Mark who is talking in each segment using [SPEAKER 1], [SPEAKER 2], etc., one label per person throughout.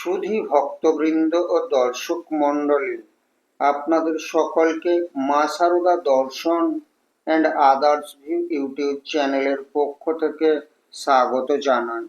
[SPEAKER 1] সুধী ভক্তবৃন্দ ও দর্শক মণ্ডলী। আপনাদের সকলকে মা সারদা দর্শন অ্যান্ড আদার্স ভিউ ইউটিউব চ্যানেলের পক্ষ থেকে স্বাগত জানান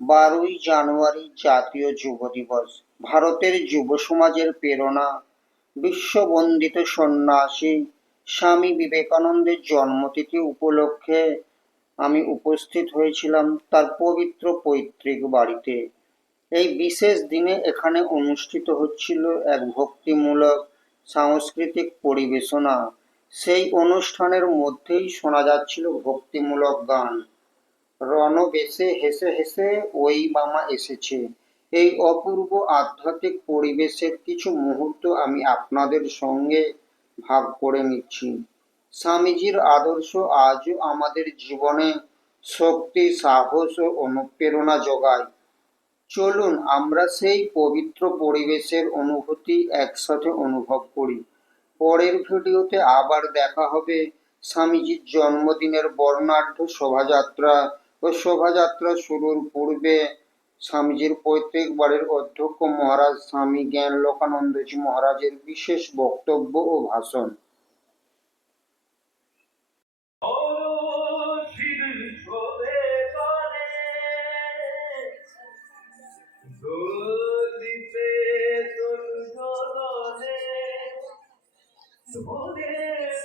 [SPEAKER 1] বারোই জানুয়ারি জাতীয় যুব দিবস। ভারতের যুব সমাজের প্রেরণা। বিশ্ববন্দিত সন্ন্যাসী স্বামী বিবেকানন্দের জন্মতিথি উপলক্ষে আমি উপস্থিত হয়েছিলাম তার পবিত্র পৈতৃক বাড়িতে। এই বিশেষ দিনে এখানে অনুষ্ঠিত হচ্ছিল এক ভক্তিমূলক সাংস্কৃতিক পরিবেশনা। সেই অনুষ্ঠানের মধ্যেই শোনা যাচ্ছিল ভক্তিমূলক গান। রণবেশে হেসে হেসে ওই মামা এসেছে। এই অপূর্ব আধ্যাত্মিক পরিবেশের কিছু মুহূর্ত আমি আপনাদের সঙ্গে ভাগ করে নিচ্ছি। স্বামীজির আদর্শ আজও আমাদের জীবনে শক্তি, সাহস ও অনুপ্রেরণা যোগায়। চলুন আমরা সেই পবিত্র পরিবেশের অনুভূতি একসাথে অনুভব করি। পরের ভিডিওতে আবার দেখা হবে স্বামীজির জন্মদিনের বর্ণাঢ্য শোভাযাত্রা ও শোভাযাত্রা শুরুর পূর্বে স্বামীজির পৈতৃক বাড়ির অধ্যক্ষ মহারাজ স্বামী জ্ঞান লোকানন্দজি মহারাজের বিশেষ বক্তব্য ও ভাষণ।
[SPEAKER 2] ধরে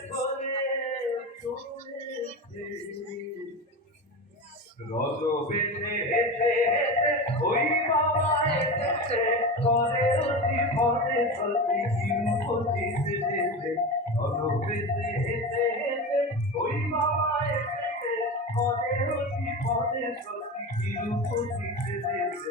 [SPEAKER 2] ধরে চলেছে রজ বেঁধে হেঁটে হেঁটে ওই বাবা এসেছে করে অতি পদে সতি কিরুপতি সেজেছে রজ বেঁধে হেঁটে হেঁটে ওই বাবা এসেছে করে অতি পদে সতি কিরুপতি সেজেছে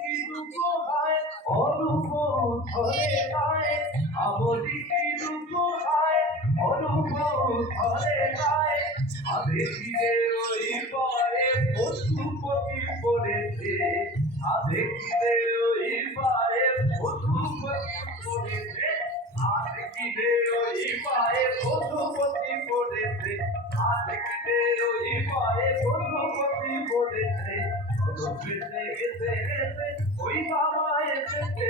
[SPEAKER 2] ধরে যায় আবদিকে দুঃখ হয় অনুভব ধরে যায় আবেগিরে ওই পারে পশুপতি পড়েছে আবেগিরে ওই পারে পশুপতি পড়েছে আবেগিরে ওই পারে পশুপতি পড়েছে আবেগিরে ওই পারে পশুপতি পড়েছে ওই বাবা এসেছে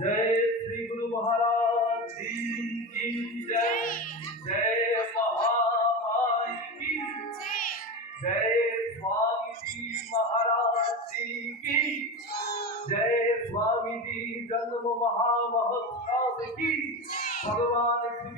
[SPEAKER 2] Jai জন্ম মহামহোৎসব কি? ভগবান